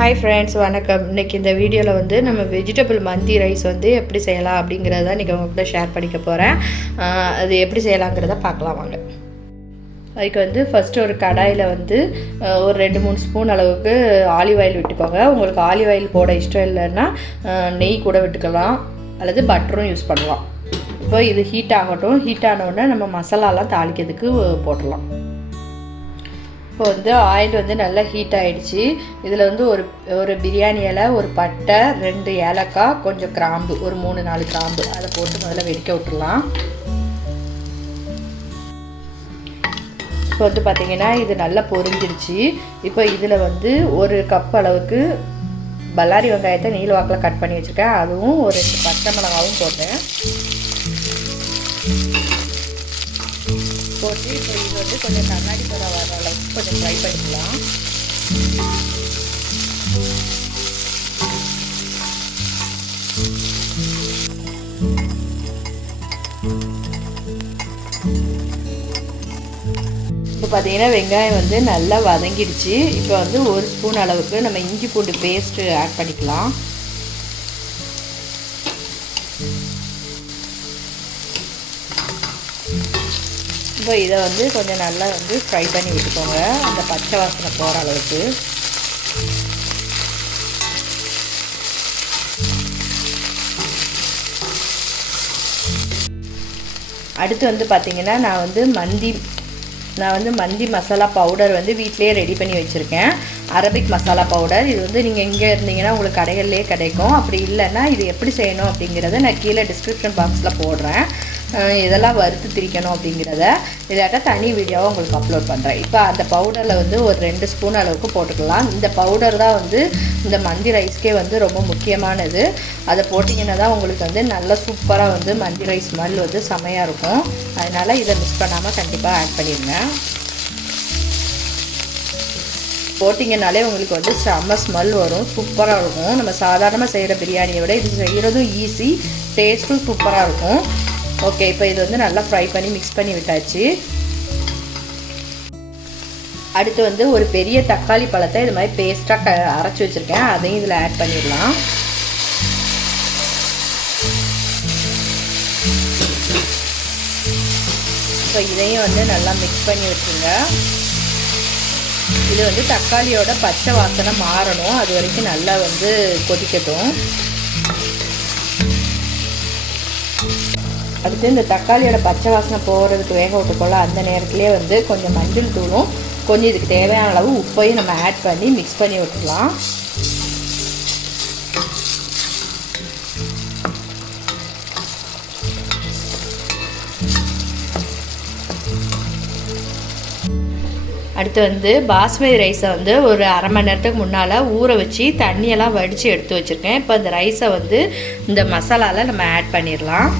Hi friends, வணக்கம். இன்றைக்கி இந்த வீடியோவில் வந்து நம்ம வெஜிடபிள் மந்தி ரைஸ் வந்து எப்படி செய்யலாம் அப்படிங்கிறத இன்றைக்கி உங்கள்கிட்ட ஷேர் பண்ணிக்க போகிறேன். அது எப்படி செய்யலாங்கிறத பார்க்கலாம் வாங்க. அதுக்கு வந்து ஃபஸ்ட்டு ஒரு கடாயில் வந்து ஒரு 2-3 ஸ்பூன் அளவுக்கு ஆலிவ் ஆயில் விட்டுக்கோங்க. உங்களுக்கு ஆலிவ் ஆயில் போட இஷ்டம் இல்லைன்னா நெய் கூட விட்டுக்கலாம், அல்லது பட்டரும் யூஸ் பண்ணலாம். இப்போ இது ஹீட் ஆகட்டும். ஹீட் ஆனோடனே நம்ம மசாலாலாம் தாளிக்கிறதுக்கு போட்டுடலாம். இப்போ வந்து ஆயில் வந்து நல்லா ஹீட் ஆகிடுச்சு. இதில் வந்து ஒரு பிரியாணி இலை, ஒரு பட்டை, 2 ஏலக்காய், கொஞ்சம் கிராம்பு, ஒரு 3-4 கிராம்பு அதை போட்டு முதல்ல வெடிக்க விட்டுடலாம். இப்போ வந்து பார்த்திங்கன்னா இது நல்லா பொரிஞ்சிடுச்சு. இப்போ இதில் வந்து 1 கப் அளவுக்கு பல்லாரி வெங்காயத்தை நீல வாக்கில் கட் பண்ணி வச்சுருக்கேன். அதுவும் ஒரு 2 பச்சை மிளகாவும் போட்டேன். போட்டு இப்போ இது வந்து கொஞ்சம் கண்ணாடி பதம் வர அளவுக்கு கொஞ்சம் ஃப்ரை பண்ணிக்கலாம். இப்போ பார்த்தீங்கன்னா வெங்காயம் வந்து நல்லா வதங்கிடுச்சு. இப்போ வந்து 1 ஸ்பூன் அளவுக்கு நம்ம இஞ்சி பூண்டு பேஸ்ட்டு ஆட் பண்ணிக்கலாம். இப்போ இதை வந்து கொஞ்சம் நல்லா வந்து ஃப்ரை பண்ணி விட்டுக்கோங்க, அந்த பச்சை வாசனை போகிற அளவுக்கு. அடுத்து வந்து பார்த்திங்கன்னா நான் வந்து மந்தி மசாலா பவுடர் வந்து வீட்டிலேயே ரெடி பண்ணி வச்சுருக்கேன். Arabic masala powder. இது வந்து நீங்கள் எங்கே இருந்தீங்கன்னா உங்களுக்கு கடைகள்லேயே கிடைக்கும். அப்படி இல்லைன்னா இது எப்படி செய்யணும் அப்படிங்கிறத நான் கீழே டிஸ்கிரிப்ஷன் பாக்ஸில் போடுறேன். இதெல்லாம் வறுத்து திரிக்கணும் அப்படிங்கிறத இதாட்ட தனி வீடியோவை உங்களுக்கு அப்லோட் பண்ணுறேன். இப்போ அந்த பவுடரில் வந்து ஒரு 2 ஸ்பூன் அளவுக்கு போட்டுக்கலாம். இந்த பவுடர் தான் வந்து இந்த மந்தி ரைஸ்க்கே வந்து ரொம்ப முக்கியமானது. அதை போட்டிங்கன்னா தான் உங்களுக்கு வந்து நல்லா சூப்பராக வந்து மந்தி ரைஸ் ஸ்மெல் வந்து செமையாக இருக்கும். அதனால் இதை மிஸ் பண்ணாமல் கண்டிப்பாக ஆட் பண்ணிடுங்க. போட்டிங்கனாலே உங்களுக்கு வந்து செம்ம ஸ்மெல் வரும், சூப்பராக இருக்கும். நம்ம சாதாரணமாக செய்கிற பிரியாணியை விட இது செய்கிறதும் ஈஸி, டேஸ்ட்டும் சூப்பராக இருக்கும். ஓகே, இப்போ இது வந்து நல்லா ஃப்ரை பண்ணி மிக்ஸ் பண்ணி விட்டாச்சு. அடுத்து வந்து ஒரு பெரிய தக்காளி பழத்தை இது மாதிரி பேஸ்ட்டாக அரைச்சி வச்சுருக்கேன். அதையும் இதில் ஆட் பண்ணிடலாம். இப்போ இதையும் வந்து நல்லா மிக்ஸ் பண்ணி வச்சுருங்க. இது வந்து தக்காளியோட பச்சை வாசனை மாறணும், அது வரைக்கும் நல்லா வந்து கொதிக்கட்டும். அடுத்து இந்த தக்காளியோட பச்சை வாசனை போகிறதுக்கு வேக விட்டுக்கொள்ள அந்த நேரத்துலேயே வந்து கொஞ்சம் மஞ்சள் தூளும் கொஞ்சம் இதுக்கு தேவையான அளவு உப்பையும் நம்ம ஆட் பண்ணி மிக்ஸ் பண்ணி விட்டுக்கலாம். அடுத்து வந்து பாஸ்மதி ரைஸை வந்து ஒரு அரை மணி நேரத்துக்கு முன்னால் ஊற வச்சு தண்ணியெல்லாம் வடித்து எடுத்து வச்சுருக்கேன். இப்போ இந்த ரைஸை வந்து இந்த மசாலாவில் நம்ம ஆட் பண்ணிடலாம்.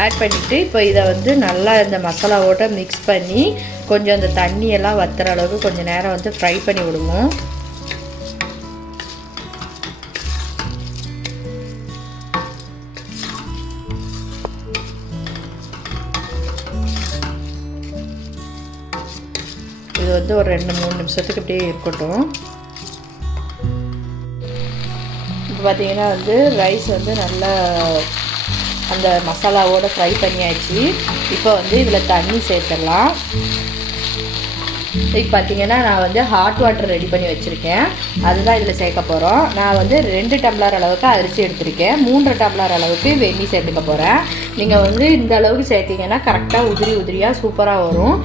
ஆட் பண்ணிவிட்டு இப்போ இதை வந்து நல்லா இந்த மசாலாவோட மிக்ஸ் பண்ணி கொஞ்சம் அந்த தண்ணியெல்லாம் வற்றுற அளவுக்கு கொஞ்சம் நேரம் வந்து ஃப்ரை பண்ணி விடுவோம். இது வந்து ஒரு 2-3 நிமிஷத்துக்கு இப்படியே இருக்கட்டும். இப்போ பார்த்தீங்கன்னா வந்து ரைஸ் வந்து நல்லா அந்த மசாலாவோடு ஃப்ரை பண்ணியாச்சு. இப்போ வந்து இதில் தண்ணி சேர்த்துடலாம். இப்போ பார்த்தீங்கன்னா நான் வந்து ஹாட் வாட்டர் ரெடி பண்ணி வச்சுருக்கேன், அதுதான் இதில் சேர்க்க போகிறோம். நான் வந்து 2 டம்ளர் அளவுக்கு அரிசி எடுத்திருக்கேன், 3 டம்ளர் அளவுக்கு வெந்நீர் சேர்த்துக்க போகிறேன். நீங்கள் வந்து இந்த அளவுக்கு சேர்த்திங்கன்னா கரெக்டாக உதிரியாக சூப்பராக வரும்.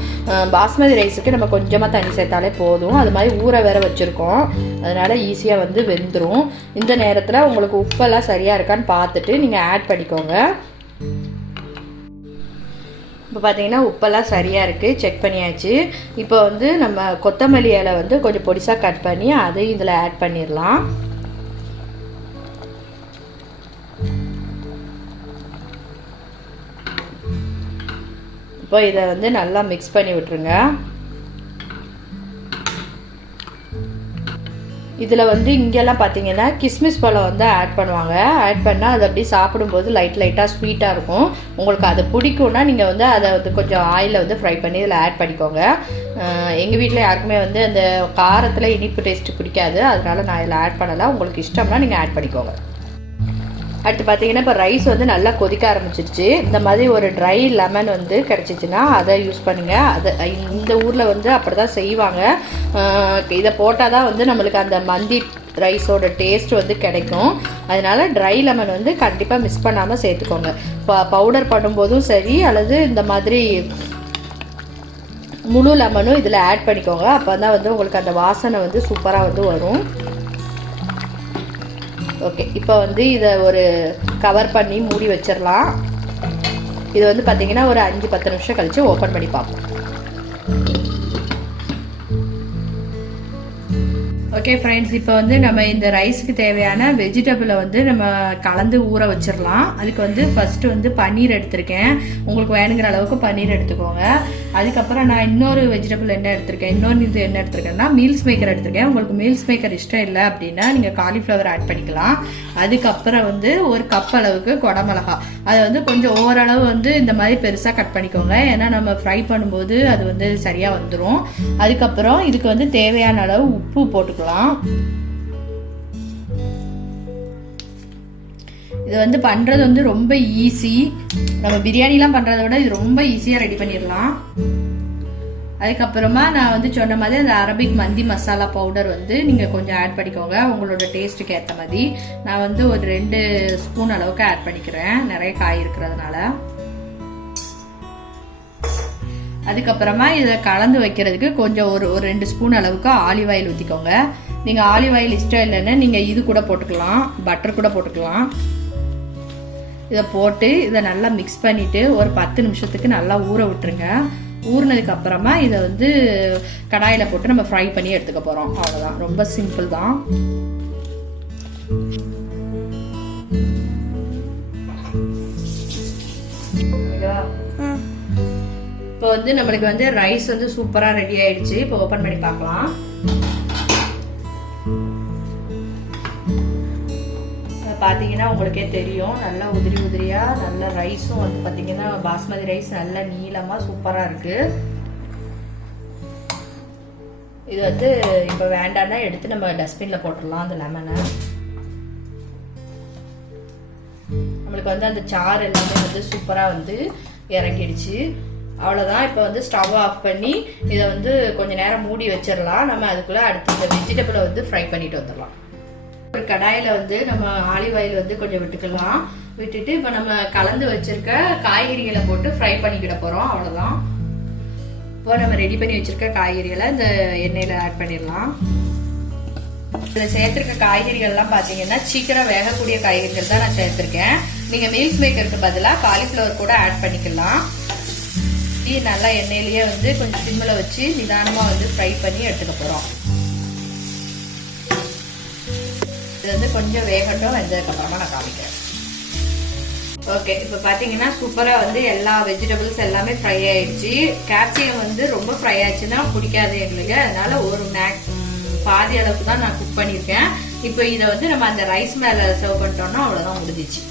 பாஸ்மதி ரைஸுக்கு நம்ம கொஞ்சமாக தண்ணி சேர்த்தாலே போதும். அது மாதிரி ஊற வேற வச்சுருக்கோம், அதனால் ஈஸியாக வந்து வெந்துடும். இந்த நேரத்தில் உங்களுக்கு உப்பெல்லாம் சரியாக இருக்கான்னு பார்த்துட்டு நீங்கள் ஆட் பண்ணிக்கோங்க. இப்போ பார்த்தீங்கன்னா உப்பெல்லாம் சரியாக இருக்குது, செக் பண்ணியாச்சு. இப்போ வந்து நம்ம கொத்தமல்லி இலை வந்து கொஞ்சம் பொடிசாக கட் பண்ணி அதையும் இதில் ஆட் பண்ணிடலாம். இப்போ இதை வந்து நல்லா மிக்ஸ் பண்ணி விட்டுருங்க. இதில் வந்து இங்கெல்லாம் பார்த்தீங்கன்னா கிஸ்மிஸ் பழம் வந்து ஆட் பண்ணுவாங்க. ஆட் பண்ணால் அது அப்படியே சாப்பிடும்போது லைட்டாக ஸ்வீட்டாக இருக்கும். உங்களுக்கு அது பிடிக்கும்னா நீங்கள் வந்து அதை வந்து கொஞ்சம் ஆயிலில் வந்து ஃப்ரை பண்ணி இதில் ஆட் பண்ணிக்கோங்க. எங்கள் வீட்டில் யாருக்குமே வந்து அந்த காரத்தில் இனிப்பு டேஸ்ட்டு பிடிக்காது, அதனால் நான் இதில் ஆட் பண்ணலை. உங்களுக்கு இஷ்டம்னா நீங்கள் ஆட் பண்ணிக்கோங்க. அடுத்து பார்த்தீங்கன்னா இப்போ ரைஸ் வந்து நல்லா கொதிக்க ஆரம்பிச்சிருச்சு. இந்த மாதிரி ஒரு ட்ரை லெமன் வந்து கிடச்சிச்சின்னா அதை யூஸ் பண்ணுங்கள். அதை இந்த ஊரில் வந்து அப்படி தான் செய்வாங்க. இதை போட்டால் தான் வந்து நம்மளுக்கு அந்த மந்தி ரைஸோட டேஸ்ட் வந்து கிடைக்கும். அதனால் ட்ரை லெமன் வந்து கண்டிப்பாக மிஸ் பண்ணாமல் சேர்த்துக்கோங்க. பவுடர் பண்ணும்போதும் சரி அல்லது இந்த மாதிரி முழு லெமனும் இதில் ஆட் பண்ணிக்கோங்க. அப்போ தான் வந்து உங்களுக்கு அந்த வாசனை வந்து சூப்பராக வந்து வரும். ஓகே, இப்போ வந்து இதை ஒரு கவர் பண்ணி மூடி வச்சிடலாம். இது வந்து பார்த்திங்கன்னா ஒரு 5-10 நிமிஷம் கழித்து ஓப்பன் பண்ணி பார்ப்போம். ஓகே ஃப்ரெண்ட்ஸ், இப்போ வந்து நம்ம இந்த ரைஸுக்கு தேவையான வெஜிடபிளை வந்து நம்ம கலந்து ஊற வச்சிடலாம். அதுக்கு வந்து ஃபஸ்ட்டு வந்து பன்னீர் எடுத்திருக்கேன். உங்களுக்கு வேணுங்கிற அளவுக்கு பன்னீர் எடுத்துக்கோங்க. அதுக்கப்புறம் நான் இன்னொரு வெஜிடபிள் என்ன எடுத்திருக்கேன், இது என்ன எடுத்திருக்கேன்னா மீல்ஸ் மேக்கர் எடுத்திருக்கேன். உங்களுக்கு மீல்ஸ் மேக்கர் இஷ்டம் இல்லை அப்படின்னா நீங்கள் காலிஃப்ளவர் ஆட் பண்ணிக்கலாம். அதுக்கப்புறம் வந்து ஒரு கப் அளவுக்கு குடமிளகா, அதை வந்து கொஞ்சம் ஓரளவு வந்து இந்த மாதிரி பெருசாக கட் பண்ணிக்கோங்க. ஏன்னா நம்ம ஃப்ரை பண்ணும்போது அது வந்து சரியாக வந்துடும். அதுக்கப்புறம் இதுக்கு வந்து தேவையான அளவு உப்பு போட்டுக்கலாம். இது வந்து பண்றது வந்து ரொம்ப ஈஸி. நம்ம பிரியாணிலாம் பண்றதை விட இது ரொம்ப ஈஸியா ரெடி பண்ணிடலாம். அதுக்கப்புறமா நான் வந்து சொன்ன மாதிரி அந்த அரபிக் மந்தி மசாலா பவுடர் வந்து நீங்க கொஞ்சம் ஆட் பண்ணிக்கோங்க, உங்களோட டேஸ்ட்டுக்கு ஏற்ற மாதிரி. நான் வந்து ஒரு 2 ஸ்பூன் அளவுக்கு ஆட் பண்ணிக்கிறேன், நிறைய காய் இருக்கிறதுனால. அதுக்கப்புறமா இதை கலந்து வைக்கிறதுக்கு கொஞ்சம் ஒரு 2 ஸ்பூன் அளவுக்கு ஆலிவ் ஆயில் ஊற்றிக்கோங்க. நீங்கள் ஆலிவ் ஆயில் இஷ்டம் இல்லைன்னு நீங்கள் இது கூட போட்டுக்கலாம், பட்டர் கூட போட்டுக்கலாம். இதை போட்டு இதை நல்லா மிக்ஸ் பண்ணிவிட்டு ஒரு 10 நிமிஷத்துக்கு நல்லா ஊற விட்டுருங்க. ஊறினதுக்கு அப்புறமா இதை வந்து கடாயில் போட்டு நம்ம ஃப்ரை பண்ணி எடுத்துக்க போகிறோம். அவ்வளோதான், ரொம்ப சிம்பிள் தான். இப்போ வந்து நம்மளுக்கு வந்து ரைஸ் வந்து சூப்பராக ரெடி ஆயிடுச்சு. இப்போ ஓப்பன் பண்ணி பார்க்கலாம். பார்த்தீங்கன்னா உங்களுக்கே தெரியும், நல்லா உதிரியாக நல்ல ரைஸும் வந்து பார்த்தீங்கன்னா பாஸ்மதி ரைஸ் நல்ல நீளமாக சூப்பராக இருக்கு. இது வந்து இப்போ வேண்டாம்னா எடுத்து நம்ம டஸ்ட்பினில் போட்டுடலாம். அந்த லெமனை நம்மளுக்கு வந்து அந்த சாறு எல்லாமே வந்து சூப்பராக வந்து இறங்கிடுச்சு. அவ்வளோதான். இப்போ வந்து ஸ்டவ் ஆஃப் பண்ணி இதை வந்து கொஞ்சம் நேரம் மூடி வச்சிடலாம். நம்ம அதுக்குள்ளே அடுத்து இந்த வெஜிடபிளை வந்து ஃப்ரை பண்ணிட்டு வந்துடலாம். ஒரு கடாயில் வந்து நம்ம ஆலிவ் ஆயில் வந்து கொஞ்சம் விட்டுக்கலாம். விட்டுட்டு இப்போ நம்ம கலந்து வச்சிருக்க காய்கறிகளை போட்டு ஃப்ரை பண்ணிக்கிட போகிறோம். அவ்வளோதான். இப்போ நம்ம ரெடி பண்ணி வச்சிருக்க காய்கறிகளை இந்த எண்ணெயில் ஆட் பண்ணிடலாம். இதில் சேர்த்துருக்க காய்கறிகள்லாம் பார்த்தீங்கன்னா சீக்கிரம் வேகக்கூடிய காய்கறிகள் தான் நான் சேர்த்துருக்கேன். நீங்கள் மீல்ஸ் மேக்கருக்கு பதிலாக காலிஃப்ளவர் கூட ஆட் பண்ணிக்கலாம். நல்லா எண்ணெயிலேயே வந்து கொஞ்சம் சிம்மில் வச்சு நிதானமாக வந்து ஃப்ரை பண்ணி எடுத்துக்க போகிறோம். இது வந்து கொஞ்சம் வேகட்டும், வெந்ததுக்கப்புறமா நான் காமிக்கிறேன். ஓகே, இப்போ பார்த்தீங்கன்னா சூப்பராக வந்து எல்லா வெஜிடபிள்ஸ் எல்லாமே ஃப்ரை ஆயிடுச்சு. கேப்சிகம் வந்து ரொம்ப ஃப்ரை ஆயிடுச்சுன்னா பிடிக்காது எங்களுக்கு, அதனால ஒரு பாதி அளவுக்கு தான் நான் குக் பண்ணியிருக்கேன். இப்போ இதை வந்து நம்ம அந்த ரைஸ் மேலே சர்வ் பண்ணிட்டோம்னா அவ்வளோதான், முடிஞ்சிச்சு.